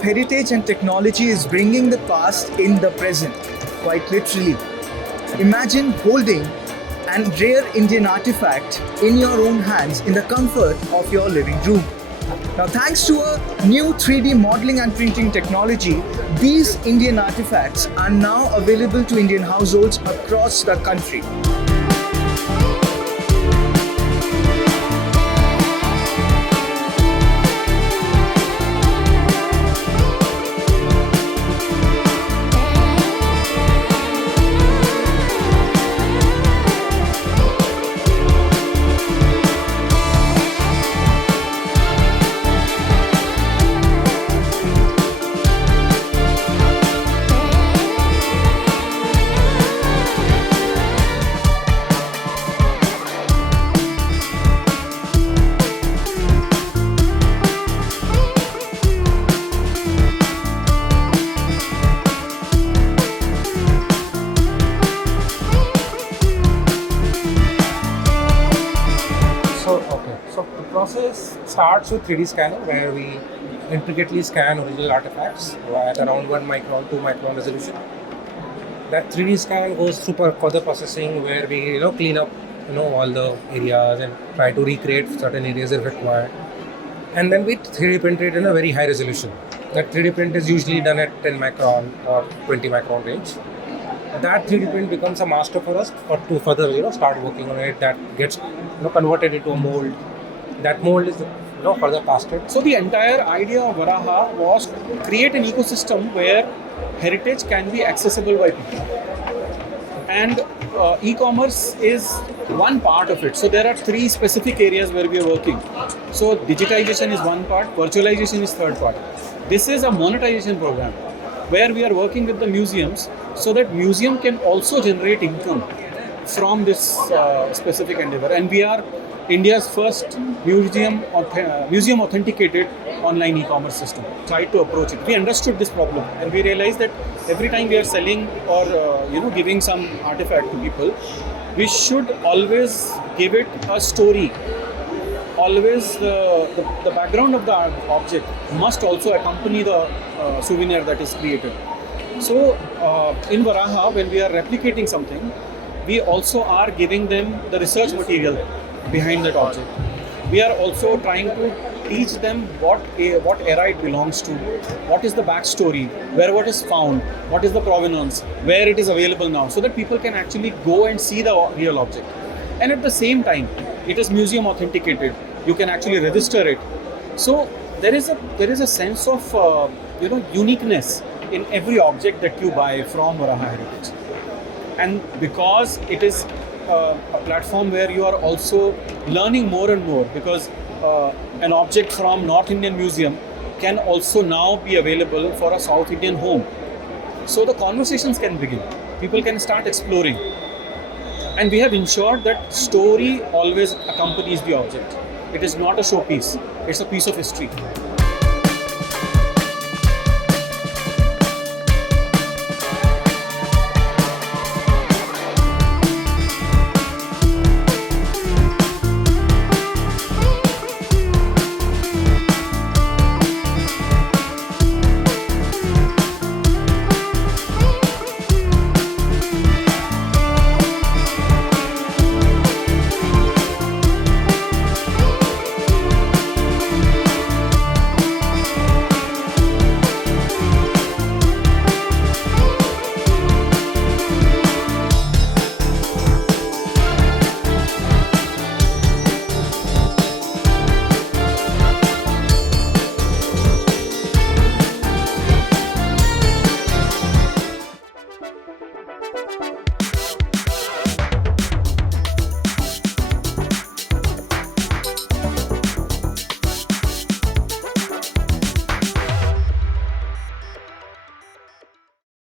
of heritage and technology is bringing the past in the present, quite literally. Imagine holding a rare Indian artifact in your own hands in the comfort of your living room. Now, thanks to a new 3D modeling and printing technology, these Indian artifacts are now available to Indian households across the country. So the process starts with 3D scanner, where we intricately scan original artifacts at around 1 micron, 2 micron resolution. That 3D scan goes through further processing, where we clean up all the areas and try to recreate certain areas if required. And then we 3D print it in a very high resolution. That 3D print is usually done at 10 micron or 20 micron range. That 3D print becomes a master for us to further start working on it. That gets converted into a mold. That mold is further casted. So the entire idea of Varaha was to create an ecosystem where heritage can be accessible by people. And e-commerce is one part of it. So there are 3 specific areas where we are working. So digitization is one part, virtualization is third part. This is a monetization program where we are working with the museums so that museum can also generate income from this specific endeavor. And we are India's first museum authenticated online e-commerce system. Tried to approach it. We understood this problem and we realized that every time we are selling or giving some artifact to people, we should always give it a story. Always the background of the object must also accompany the souvenir that is created. So in Varaha, when we are replicating something, we also are giving them the research material behind that object. We are also trying to teach them what era it belongs to, what is the backstory, where what is found, what is the provenance, where it is available now, so that people can actually go and see the real object. And at the same time, it is museum authenticated. You can actually register it. So there is a sense of uniqueness in every object that you buy from Varaha Heritage. And because it is a platform where you are also learning more and more, because an object from North Indian Museum can also now be available for a South Indian home. So the conversations can begin. People can start exploring. And we have ensured that story always accompanies the object. It is not a showpiece, it's a piece of history.